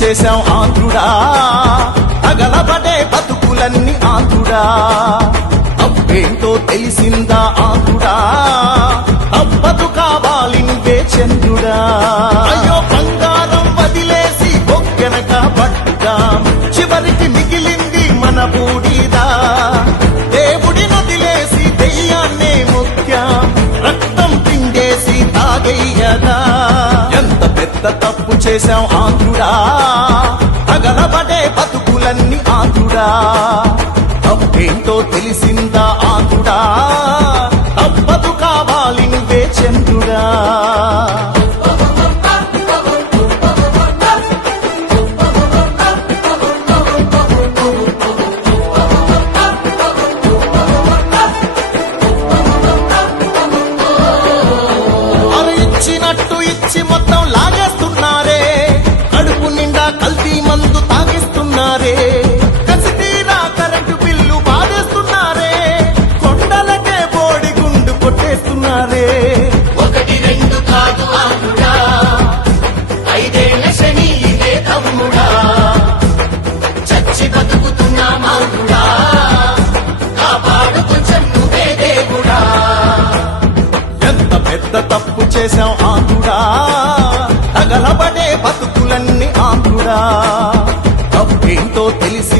చేశాం ఆంధ్రుడా, తగలబడే బతుకులన్నీ ఆంధ్రుడా. అబ్బేంటో తెలిసిందా ఆంధ్రుడా, అబ్బదు కావాలి నువ్వే చంద్రుడా. అయ్యో బంగారం వదిలేసి బొక్కెనక పట్టుదాం, చివరికి మిగిలింది మన బూడిదా. దేవుడి నదిలేసి దెయ్యాన్నే ముఖ్యం, రక్తం పిండేసి తాగయ్యదా. ఎంత పెద్ద తప్పు చేశాం ఆంధ్రుడా, తగలబడే బతుకులన్నీ ఆంధ్రుడా. తప్పేంటో తెలిసిందా ఆంధ్రుడా, తప్పదు కావాలి నువ్వే చంద్రుడా. ఇచ్చినట్టు ఇచ్చి మొత్తం లాగేస్తున్నారే, కడుపు నిండా కల్తీ మందు తాగిస్తున్నారే. కసి తీరా కరెంటు బిల్లు బాధేస్తున్నారే, కొండలకే బోడి గుండు కొట్టేస్తున్నారే. ఒకటి రెండు కాదు ఆంధ్రుడా, ఐదేళ్ల శని ఇదే తమ్ముడా. చచ్చి బతుకుతున్నా ఆంధ్రుడా, కాపాడు కొంచెం నువ్వే దేవుడా. ఎంత పెద్ద తప్పు చేశాం ఆంధ్రుడా, తగలబడే బతుకులన్నీ ఆంధ్రుడా. తప్పేంటో తెలిసి